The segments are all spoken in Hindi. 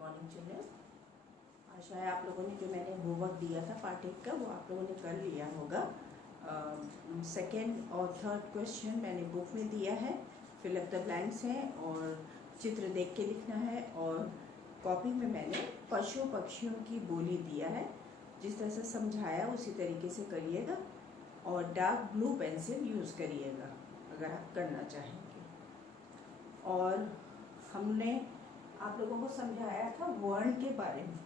Morning children. आशा है आप लोगों ने जो मैंने होमवर्क दिया था पार्ट 1 का वो आप लोगों ने कर लिया होगा। सेकेंड और थर्ड क्वेश्चन मैंने बुक में दिया है, फिल अप द ब्लैंक्स हैं और चित्र देख के लिखना है। और कॉपी में मैंने पशु पक्षियों की बोली दिया है, जिस तरह से समझाया उसी तरीके से करिएगा और डार्क ब्लू पेंसिल यूज़ करिएगा अगर आप करना चाहेंगे। और हमने आप लोगों को समझाया था वर्ण के बारे में।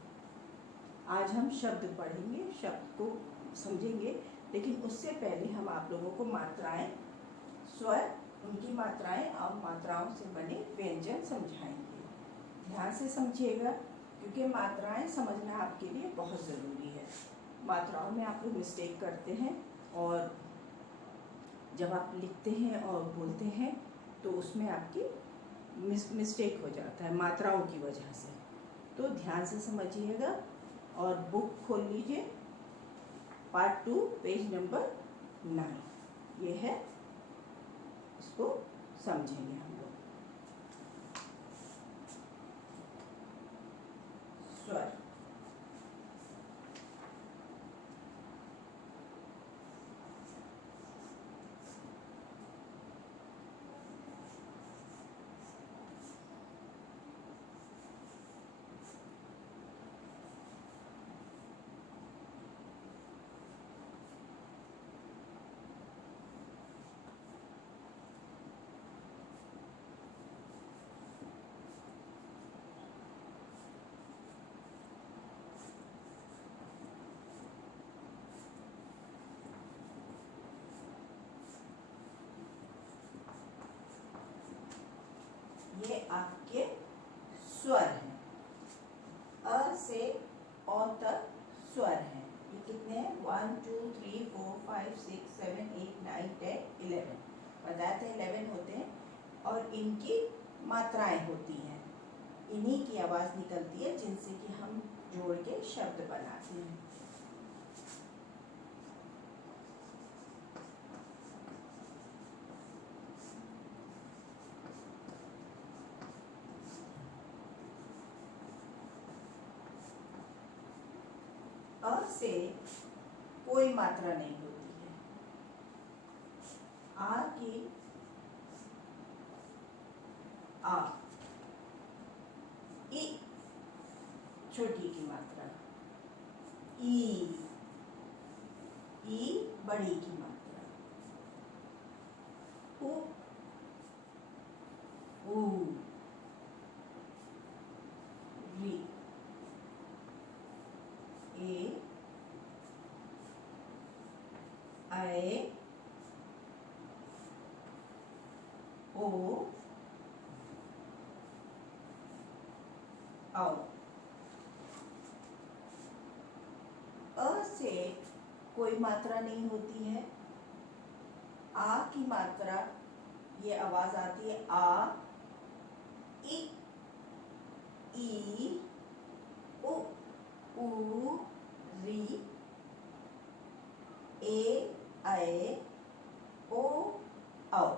आज हम शब्द पढ़ेंगे, शब्द को समझेंगे, लेकिन उससे पहले हम आप लोगों को मात्राएं, स्वर, उनकी मात्राएं और मात्राओं से बने व्यंजन समझाएंगे। ध्यान से समझिएगा क्योंकि मात्राएं समझना आपके लिए बहुत ज़रूरी है। मात्राओं में आप लोग मिस्टेक करते हैं और जब आप लिखते हैं और बोलते हैं तो उसमें आपकी मिस्टेक हो जाता है मात्राओं की वजह से। तो ध्यान से समझिएगा और बुक खोल लीजिए, पार्ट 2 पेज नंबर 9 ये है, इसको समझेंगे हम लोग। स्वर, ये आपके स्वर हैं। अ से अ तक स्वर हैं। ये कितने हैं? 1 2 3 4 5 6 7 8 9 10 11 बताया था 11 होते हैं और इनकी मात्राएं होती हैं। इन्हीं की आवाज़ निकलती है जिनसे कि हम जोड़ के शब्द बनाते हैं। अ से कोई मात्रा नहीं होती है। आ की आ, ई छोटी की मात्रा, ई बड़ी की मात्रा, उ री, ए आए ओ आओ। अ से कोई मात्रा नहीं होती है। आ की मात्रा, ये आवाज आती है आ, ई उ री, ए आए ओ आओ।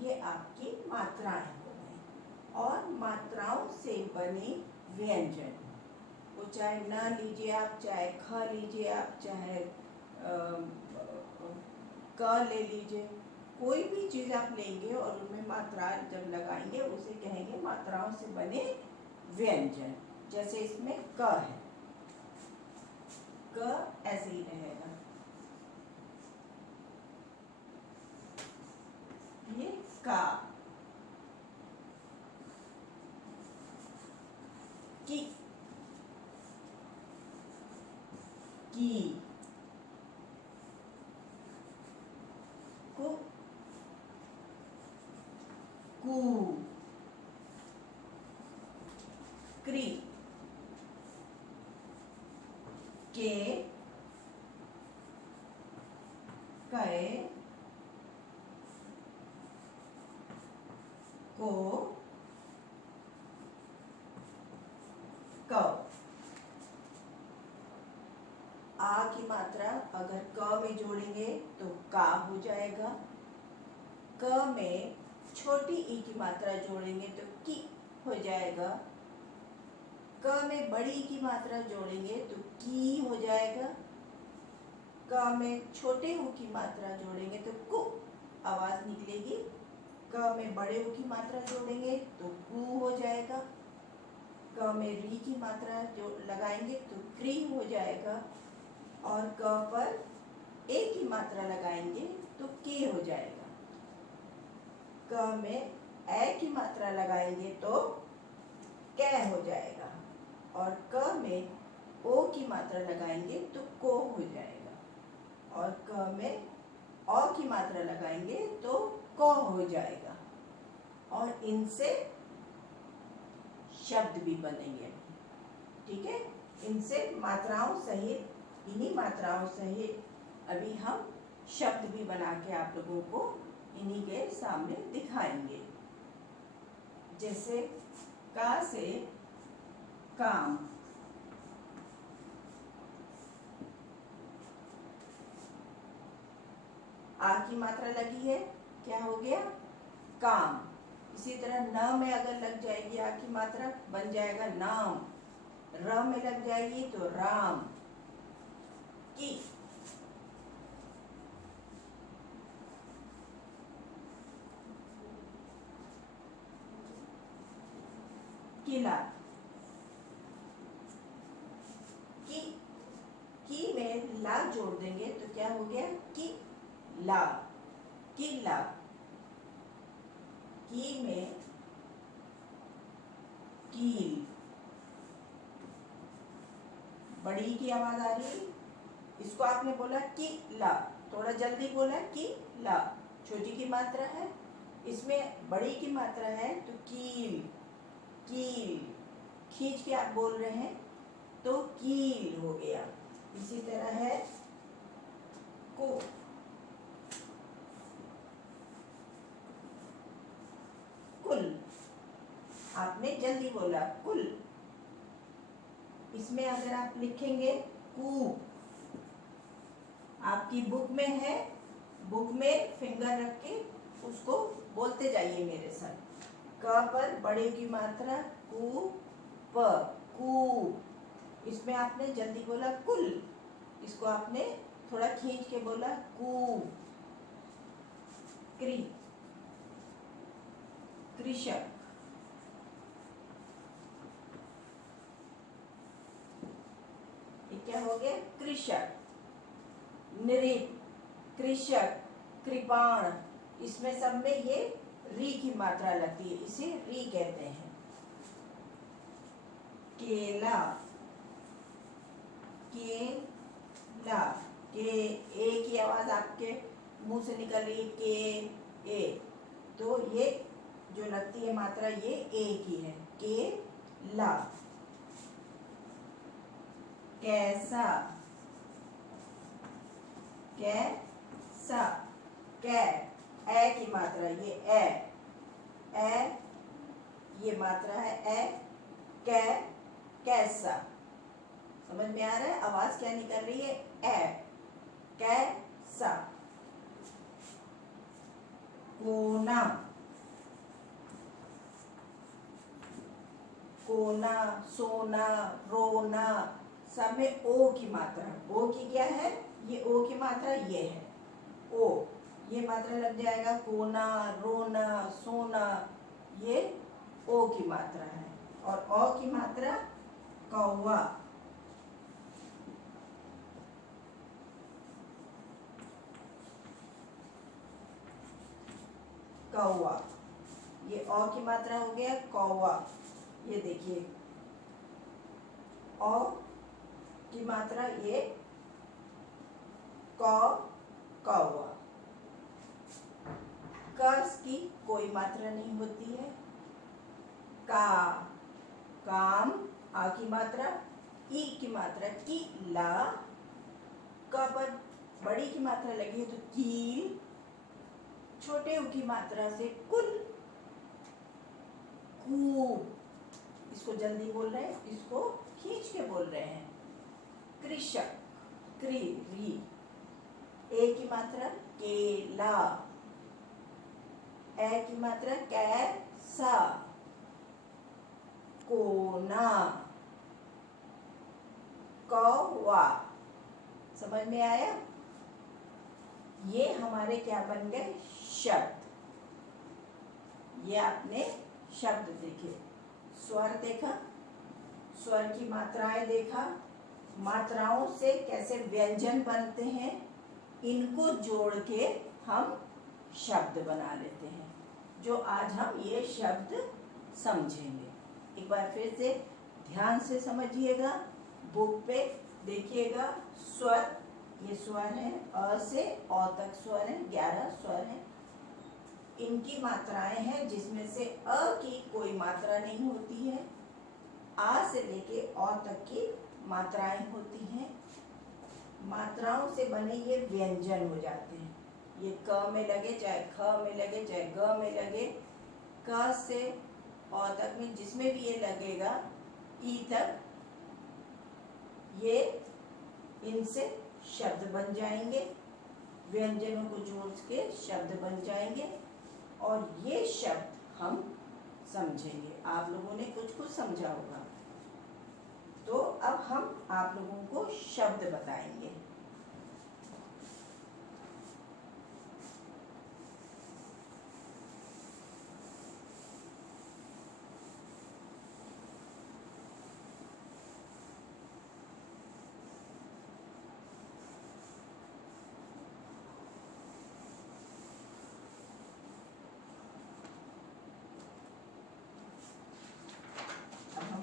ये आपकी मात्राएं हो गई। और मात्राओं से बने व्यंजन, वो चाहे न लीजिए आप, चाहे ख लीजिए आप, चाहे क ले लीजिए, कोई भी चीज़ आप लेंगे और उनमें मात्रा जब लगाएंगे उसे कहेंगे मात्राओं से बने व्यंजन। जैसे इसमें क है, क ऐसे ही रहेगा, ये का, की, कु, कू, क्री, के, कै, को, कौ। आ की मात्रा अगर क में जोड़ेंगे तो का हो जाएगा। क में छोटी ई की मात्रा जोड़ेंगे तो की हो जाएगा। क में बड़ी की मात्रा जोड़ेंगे तो की हो जाएगा। क में छोटे ऊ की मात्रा जोड़ेंगे तो कु आवाज निकलेगी। क में बड़े ऊ की मात्रा जोड़ेंगे तो कु हो जाएगा। क में री की मात्रा जो लगाएंगे तो क्री हो जाएगा। और क पर ए की मात्रा लगाएंगे तो के हो जाएगा। क में ए की मात्रा लगाएंगे तो कै हो जाएगा। और क में ओ की मात्रा लगाएंगे तो को हो जाएगा। और क में औ की मात्रा लगाएंगे तो क हो जाएगा। और इनसे शब्द भी बनेंगे। ठीक है, इनसे मात्राओं सहित, इन्हीं मात्राओं सहित अभी हम शब्द भी बना के आप लोगों को इन्हीं के सामने दिखाएंगे। जैसे का से काम, आ की मात्रा लगी है, क्या हो गया? काम। इसी तरह न में अगर लग जाएगी आ की मात्रा, बन जाएगा नाम। र में लग जाएगी तो राम। की, किला। की में ला जोड़ देंगे तो क्या हो गया? की ला, किला। की में कील, बड़ी की आवाज आ रही है, इसको आपने बोला कि ला, थोड़ा जल्दी बोला कि ला। छोटी की मात्रा है, इसमें बड़ी की मात्रा है तो कील, कील। खींच के आप बोल रहे हैं तो कील हो गया। इसी तरह है को, कुल। आपने जल्दी बोला कुल। इसमें अगर आप लिखेंगे कू, आपकी बुक में है, बुक में फिंगर रख के उसको बोलते जाइए मेरे साथ। क पर बड़े की मात्रा कू, प, कू। इसमें आपने जल्दी बोला कुल, इसको आपने थोड़ा खींच के बोला कू। क्री, कृषक। ये क्या हो गया? कृषक। नृप, कृषक, कृपाण। इसमें सब में ये री की मात्रा लगती है, इसे री कहते हैं। केला, केला। के ए की आवाज आपके मुंह से निकल रही है, के ए, तो ये जो लगती है मात्रा ये ए की है। केला। कैसा, कैसा। कै, ए की मात्रा ये ए, ये मात्रा है ए। कै, कैसा। समझ में आ रहा है आवाज क्या निकल रही है? ए, कैसा। कोना, कोना, सोना, रोना। सब में ओ की मात्रा। ओ की क्या है? ये ओ की मात्रा ये है, ओ। ये मात्रा लग जाएगा कोना, रोना, सोना, ये ओ की मात्रा है। और औ की मात्रा कौवा, कौवा। ये औ की मात्रा हो गया कौवा। ये देखिए औ की मात्रा ये कौ, कौवा। कस की कोई मात्रा नहीं होती है। का, काम। आ की मात्रा, ई की मात्रा की ला। क पर बड़ी की मात्रा लगी है तो कील। छोटे ऊ की मात्रा से कुल, कूप। इसको जल्दी बोल रहे हैं, इसको खींच के बोल रहे हैं। कृषक, क्री, री। ए की मात्रा केला। ए की मात्रा कैसा। कोना, कौवा। समझ में आया? ये हमारे क्या बन गए? शब्द। ये आपने शब्द देखे, स्वर देखा, स्वर की मात्राएं देखा, मात्राओं से कैसे व्यंजन बनते हैं, इनको जोड़ के हम शब्द बना लेते हैं, जो आज हम ये शब्द समझेंगे। एक बार फिर से ध्यान से समझिएगा, बुक पे देखिएगा। स्वर, ये स्वर है, अ से अ तक स्वर है, 11 स्वर हैं। इनकी मात्राएं हैं, जिसमें से अ की कोई मात्रा नहीं होती है, आ से लेके अ तक की मात्राएं होती हैं। मात्राओं से बने ये व्यंजन हो जाते हैं। ये क में लगे, चाहे ख में लगे, चाहे ग में लगे, क से अ तक में जिसमें भी ये लगेगा, ई तक, ये इनसे शब्द बन जाएंगे, व्यंजनों को जोड़ के शब्द बन जाएंगे, और ये शब्द हम समझेंगे। आप लोगों ने कुछ कुछ समझा होगा, तो अब हम आप लोगों को शब्द बताएंगे।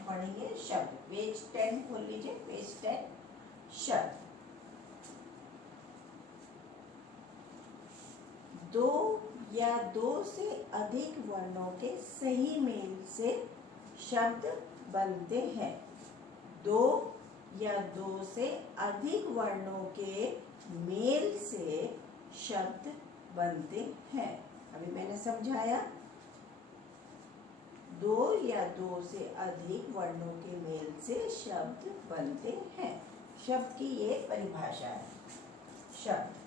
पढ़ेंगे शब्द। पेज 10 खोल लीजिए, पेज 10। शब्द। दो या दो से अधिक वर्णों के सही मेल से शब्द बनते हैं। दो या दो से अधिक वर्णों के मेल से शब्द बनते हैं। अभी मैंने समझाया, दो या दो से अधिक वर्णों के मेल से शब्द बनते हैं। शब्द की ये परिभाषा है। शब्द।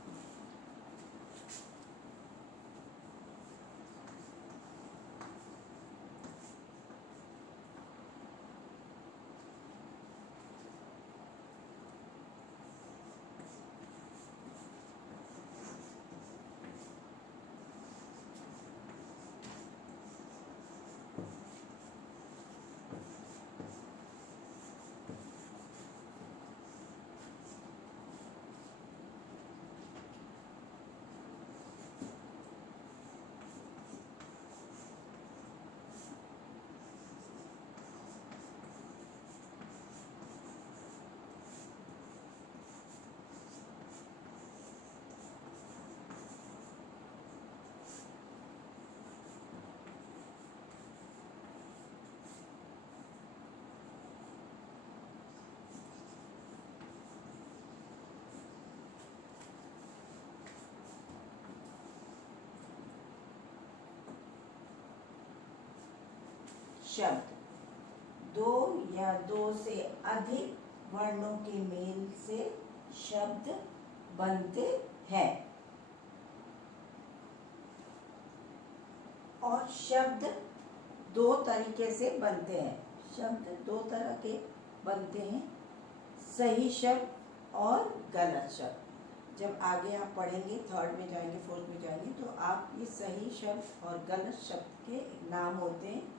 शब्द। दो या दो से अधिक वर्णों के मेल से शब्द बनते हैं। और शब्द दो तरीके से बनते हैं। शब्द दो तरह के बनते हैं, सही शब्द और गलत शब्द। जब आगे आप पढ़ेंगे, थर्ड में जाएंगे, फोर्थ में जाएंगे, तो आप ये सही शब्द और गलत शब्द के नाम होते हैं।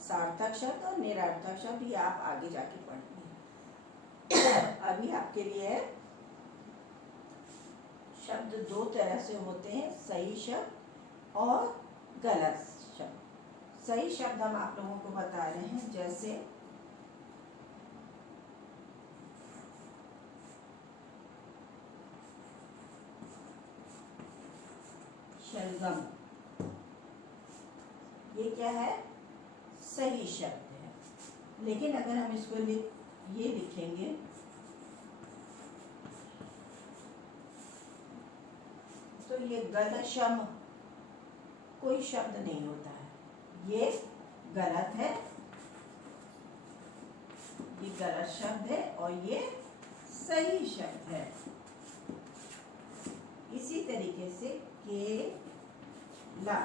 सार्थक शब्द और निरर्थक शब्द, ये आप आगे जाके पढ़ेंगे। अभी आपके लिए है, शब्द दो तरह से होते हैं, सही शब्द और गलत शब्द। सही शब्द हम आप लोगों को बता रहे हैं, जैसे शलगम, ये क्या है? सही शब्द है। लेकिन अगर हम इसको ये लिखेंगे, तो ये गलशम कोई शब्द नहीं होता है, ये गलत है, ये गलत शब्द है, और ये सही शब्द है। इसी तरीके से केला,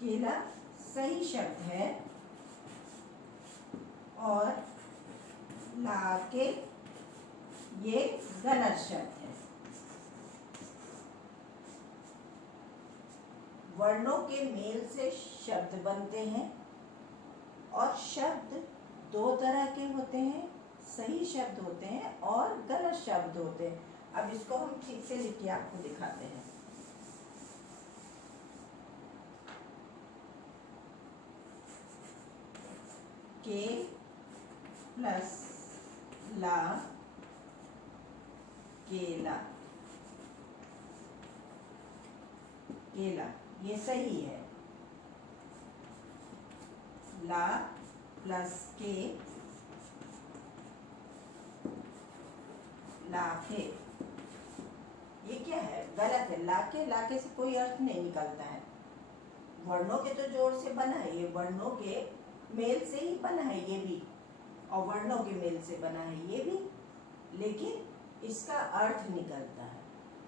केला सही शब्द है, और लाके, ये गलत शब्द है। वर्णों के मेल से शब्द बनते हैं और शब्द दो तरह के होते हैं, सही शब्द होते हैं और गलत शब्द होते हैं। अब इसको हम ठीक से लिख के आपको दिखाते हैं। के प्लस ला, केला, केला, ये सही है। ला प्लस के, लाखे, ये क्या है? गलत है। लाके, लाके से कोई अर्थ नहीं निकलता है। वर्णों के तो जोड़ से बना है, ये वर्णों के मेल से ही बना है ये भी, और वर्णों के मेल से बना है ये भी, लेकिन इसका अर्थ निकलता है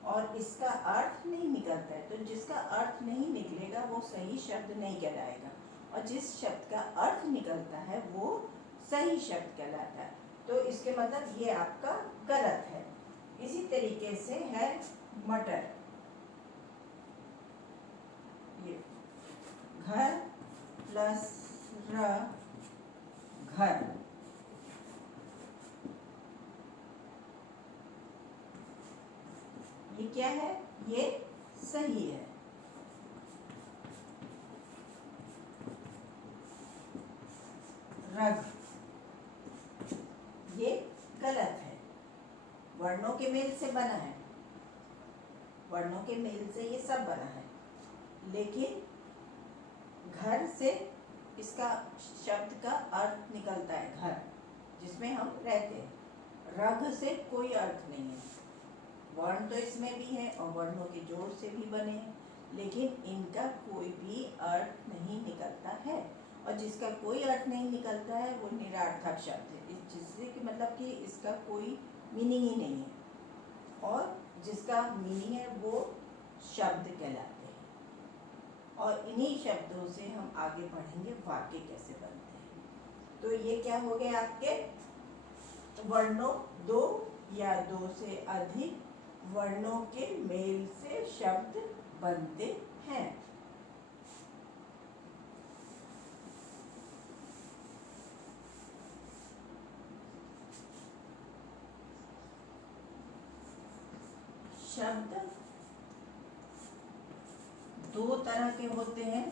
और इसका अर्थ नहीं निकलता है। तो जिसका अर्थ नहीं निकलेगा वो सही शब्द नहीं कहलाएगा, और जिस शब्द का अर्थ निकलता है वो सही शब्द कहलाता है। तो इसके मतलब ये आपका गलत है। इसी तरीके से है मटर, ये घर प्लस र, घर, ये क्या है? ये सही है। रग, ये गलत है। वर्णों के मेल से बना है, वर्णों के मेल से ये सब बना है, लेकिन घर से इसका शब्द का अर्थ निकलता है घर, जिसमें हम रहते हैं। रग से कोई अर्थ नहीं है। वर्ण तो इसमें भी है और वर्णों के जोड़ से भी बने हैं, लेकिन इनका कोई भी अर्थ नहीं निकलता है, और जिसका कोई अर्थ नहीं निकलता है वो निरर्थक शब्द है, जिससे कि मतलब कि इसका कोई मीनिंग ही नहीं है, और जिसका मीनिंग है वो शब्द कहलाते हैं। और इन्हीं शब्दों से हम आगे पढ़ेंगे वाक्य कैसे बनते हैं। तो ये क्या हो गए आपके? वर्णों, दो या दो से अधिक वर्णों के मेल से शब्द बनते हैं। शब्द दो तरह के होते हैं,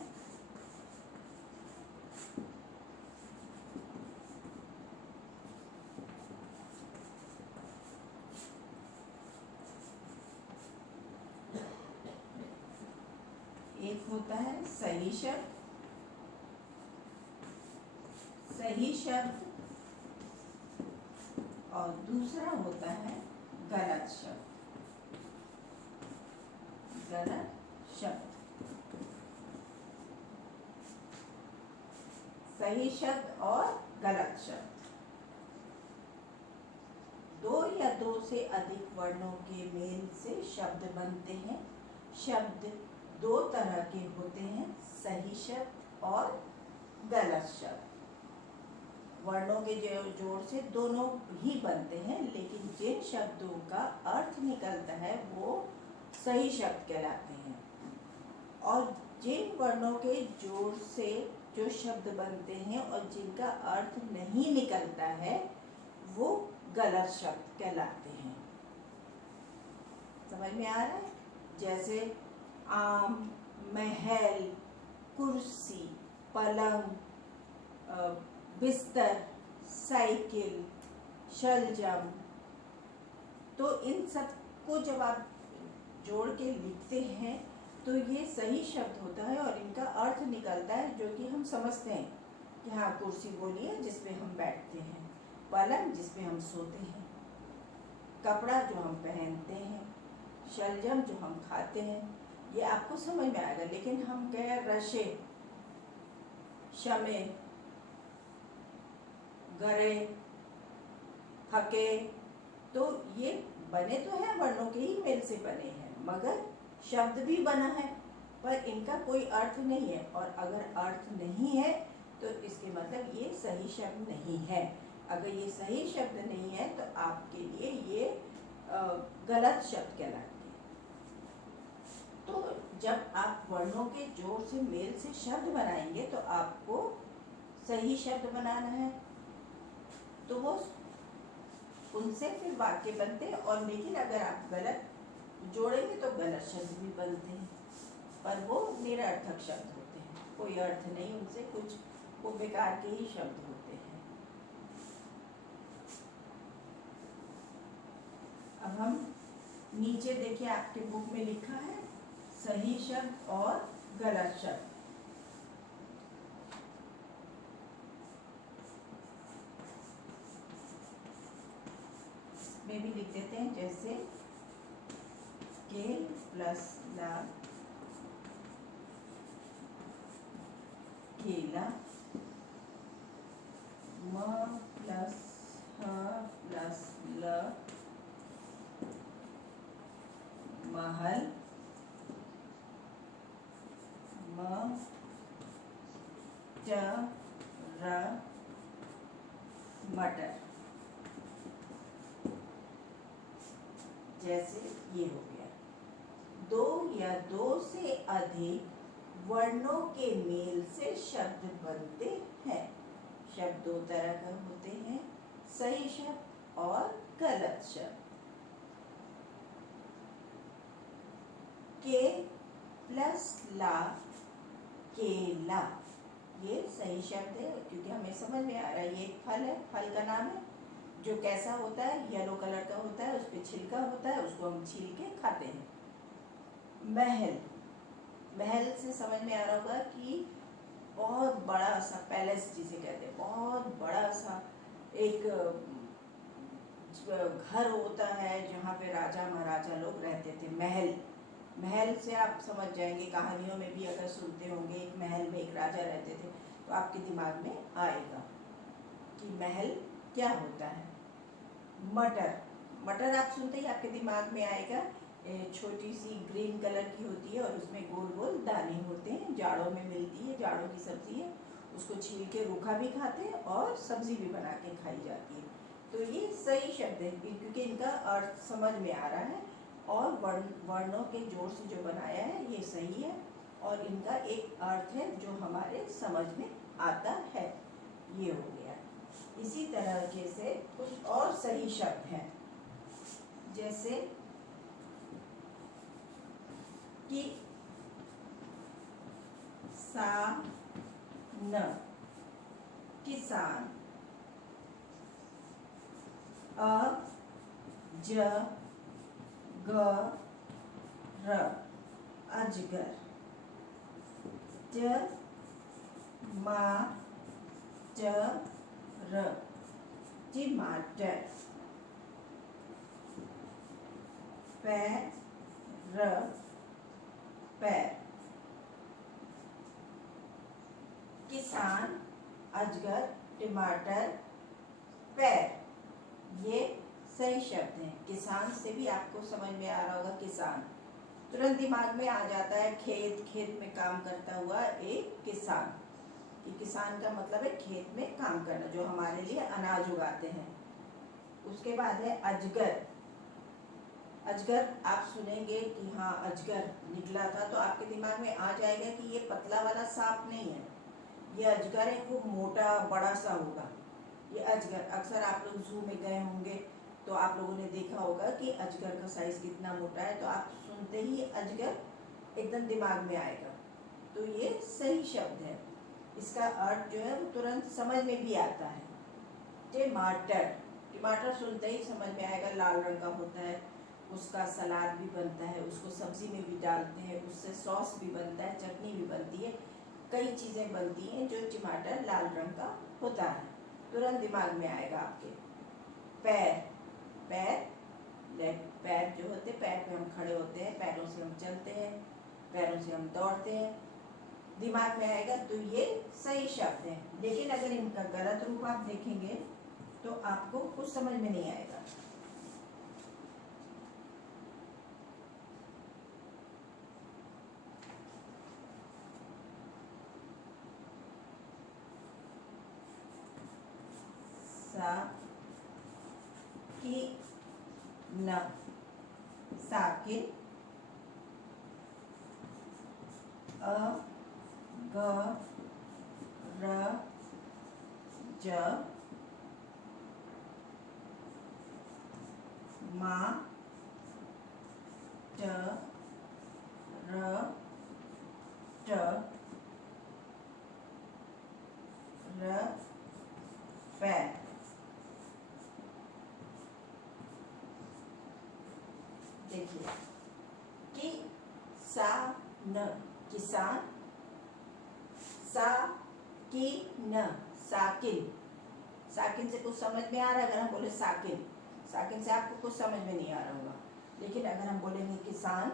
एक होता है सही शब्द, सही शब्द, और दूसरा होता है गलत शब्द, गलत शब्द। सही शब्द और गलत शब्द, दो या दो से अधिक वर्णों के मेल से शब्द बनते हैं। शब्द दो तरह के होते हैं, सही शब्द और गलत शब्द। वर्णों के जोड़ से दोनों ही बनते हैं, लेकिन जिन शब्दों का अर्थ निकलता है वो सही शब्द कहलाते हैं, और जिन वर्णों के जोड़ से जो शब्द बनते हैं और जिनका अर्थ नहीं निकलता है वो गलत शब्द कहलाते हैं। समझ में आ रहा है? जैसे आम, महल, कुर्सी, पलंग, बिस्तर, साइकिल, शलजम। तो इन सब को जब आप जोड़ के लिखते हैं तो ये सही शब्द होता है और इनका अर्थ निकलता है, जो कि हम समझते हैं कि हाँ, कुर्सी बोली है जिस पे हम बैठते हैं, पलंग जिस पे हम सोते हैं, कपड़ा जो हम पहनते हैं, शलजम जो हम खाते हैं, ये आपको समझ में आएगा। लेकिन हम कह रशे, शमे, गरे, हके, तो ये बने तो हैं वर्णों के ही मेल से बने हैं, मगर शब्द भी बना है, पर इनका कोई अर्थ नहीं है। और अगर अर्थ नहीं है तो इसके मतलब ये सही शब्द नहीं है। अगर ये सही शब्द नहीं है तो आपके लिए ये गलत शब्द कहलाते हैं। तो जब आप वर्णों के जोड़ से मेल से शब्द बनाएंगे तो आपको सही शब्द बनाना है, तो वो उनसे फिर वाक्य बनते हैं। और लेकिन अगर आप गलत जोड़ेंगे तो गलत शब्द भी बनते हैं, पर वो निरर्थक शब्द होते हैं, कोई अर्थ नहीं उनसे, कुछ वो बेकार के ही शब्द होते हैं। अब हम नीचे देखिए, आपके बुक में लिखा है सही शब्द और गलत शब्द। में भी लिख देते हैं, जैसे के प्लस ला केला, म प्लस ह प्लस ल महल, म च र मटर। जैसे ये हो गया। दो या दो से अधिक वर्णों के मेल से शब्द बनते हैं। शब्द दो तरह के होते हैं, सही शब्द और गलत शब्द। के प्लस ला केला, ये सही शब्द है क्योंकि हमें समझ में आ रहा है ये एक फल है, फल का नाम है जो कैसा होता है, येलो कलर का होता है, उस पर छिलका होता है, उसको हम छील के खाते हैं। महल, महल से समझ में आ रहा होगा कि बहुत बड़ा सा पैलेस जिसे कहते हैं, बहुत बड़ा सा एक घर होता है जहाँ पे राजा महाराजा लोग रहते थे। महल, महल से आप समझ जाएंगे, कहानियों में भी अगर सुनते होंगे एक महल में एक राजा रहते थे, तो आपके दिमाग में आएगा कि महल क्या होता है। मटर, मटर आप सुनते ही आपके दिमाग में आएगा, छोटी सी ग्रीन कलर की होती है और उसमें गोल गोल दाने होते हैं, जाड़ों में मिलती है, जाड़ों की सब्जी है, उसको छील के रूखा भी खाते हैं और सब्जी भी बना के खाई जाती है। तो ये सही शब्द है क्योंकि इनका अर्थ समझ में आ रहा है और वर्णों के जोड़ से जो बनाया है ये सही है और इनका एक अर्थ है जो हमारे समझ में आता है। ये हो गया। इसी तरह से कुछ और सही शब्द हैं, जैसे कि न किसान, ज ग र अजगर, ट मा ट र टमाटर, पैर पैर। किसान, अजगर, टमाटर, पैर, ये सही शब्द हैं। किसान से भी आपको समझ में आ रहा होगा, किसान तुरंत दिमाग में आ जाता है, खेत, खेत में काम करता हुआ एक किसान, कि किसान का मतलब है खेत में काम करना, जो हमारे लिए अनाज उगाते हैं। उसके बाद है अजगर। अजगर आप सुनेंगे कि हाँ अजगर निकला था तो आपके दिमाग में आ जाएगा कि ये पतला वाला सांप नहीं है, ये अजगर है, खूब मोटा बड़ा सा होगा ये अजगर। अक्सर आप लोग जू में गए होंगे तो आप लोगों ने देखा होगा कि अजगर का साइज कितना मोटा है, तो आप सुनते ही अजगर एकदम दिमाग में आएगा। तो ये सही शब्द है, इसका अर्थ जो है वो तुरंत समझ में भी आता है। टमाटर, टमाटर सुनते ही समझ में आएगा, लाल रंग का होता है, उसका सलाद भी बनता है, उसको सब्जी में भी डालते हैं, उससे सॉस भी बनता है, चटनी भी बनती है, कई चीज़ें बनती हैं जो टमाटर लाल रंग का होता है, तुरंत दिमाग में आएगा आपके। पैर, पैर, पैर जो होते हैं, पैर पे हम खड़े होते हैं, पैरों से हम चलते हैं, पैरों से हम दौड़ते हैं, दिमाग में आएगा। तो ये सही शब्द है, लेकिन अगर इनका गलत रूप आप देखेंगे तो आपको कुछ समझ में नहीं आएगा। सा कि न साकिन अ ग र ज मा ट र ट र फै। देखिए कि सा न किसान, सा कि न साकिन। साकिन से कुछ समझ में आ रहा है? अगर हम बोले साकिन, साकिन से आपको कुछ समझ में नहीं आ रहा होगा, लेकिन अगर हम बोलेंगे किसान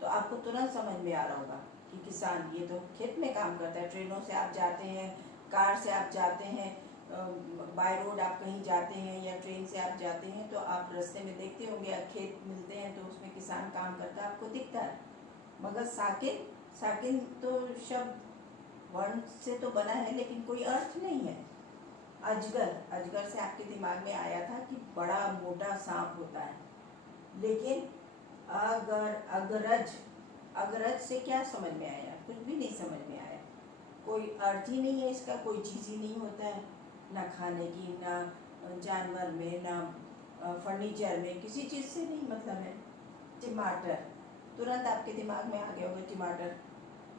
तो आपको तुरंत समझ में आ रहा होगा कि किसान ये तो खेत में काम करता है। ट्रेनों से आप जाते हैं, कार से आप जाते हैं, बाय रोड आप कहीं जाते हैं या ट्रेन से आप जाते हैं तो आप रास्ते में देखते होंगे खेत मिलते हैं तो उसमें किसान काम करता आपको दिखता है। मगर साकिन, साकिन तो शब्द वर्ण से तो बना है लेकिन कोई अर्थ नहीं है। अजगर, अजगर से आपके दिमाग में आया था कि बड़ा मोटा सांप होता है, लेकिन अगर अगरज, अगरज से क्या समझ में आया? कुछ भी नहीं समझ में आया, कोई अर्थ ही नहीं है इसका, कोई चीज़ ही नहीं होता है, ना खाने की, ना जानवर में, ना फर्नीचर में, किसी चीज़ से नहीं मतलब है। टमाटर, तुरंत आपके दिमाग में आ गया होगा टमाटर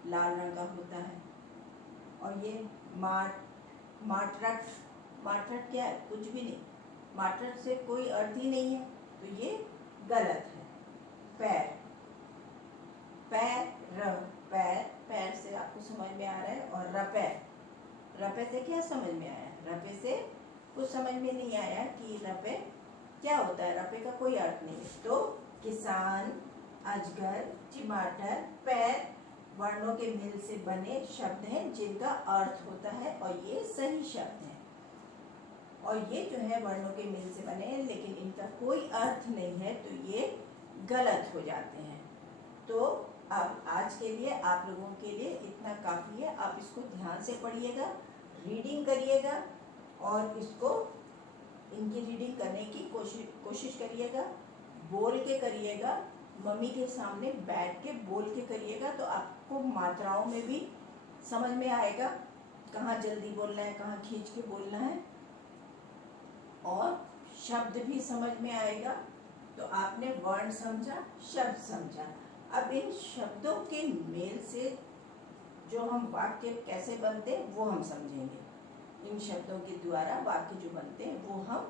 लाल रंग का होता है। और ये माटरट, माटरट क्या है? कुछ भी नहीं, माटरट से कोई अर्थ ही नहीं है, तो ये गलत है। पैर, पैर, पैर, पैर से आपको समझ में आ रहा है। और रपे, रपे से क्या समझ में आया? रपे से कुछ समझ में नहीं आया कि रपे क्या होता है, रपे का कोई अर्थ नहीं है। तो किसान, अजगर, टमाटर, पैर वर्णों के मिल से बने शब्द हैं जिनका अर्थ होता है और ये सही शब्द हैं। और ये जो है वर्णों के मिल से बने हैं लेकिन इनका कोई अर्थ नहीं है तो ये गलत हो जाते हैं। तो अब आज के लिए आप लोगों के लिए इतना काफ़ी है। आप इसको ध्यान से पढ़िएगा, रीडिंग करिएगा और इसको इनकी रीडिंग करने की कोशिश करिएगा, बोल के करिएगा, मम्मी के सामने बैठ के बोल के करिएगा तो आपको मात्राओं में भी समझ में आएगा, कहाँ जल्दी बोलना है, कहाँ खींच के बोलना है, और शब्द भी समझ में आएगा। तो आपने वर्ण समझा, शब्द समझा। अब इन शब्दों के मेल से जो हम वाक्य कैसे बनते हैं वो हम समझेंगे। इन शब्दों के द्वारा वाक्य जो बनते हैं वो हम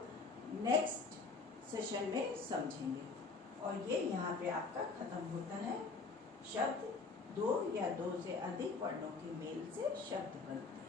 नेक्स्ट सेशन में समझेंगे। और ये यहाँ पे आपका खत्म होता है। शब्द दो या दो से अधिक वर्णों के मेल से शब्द बनता है।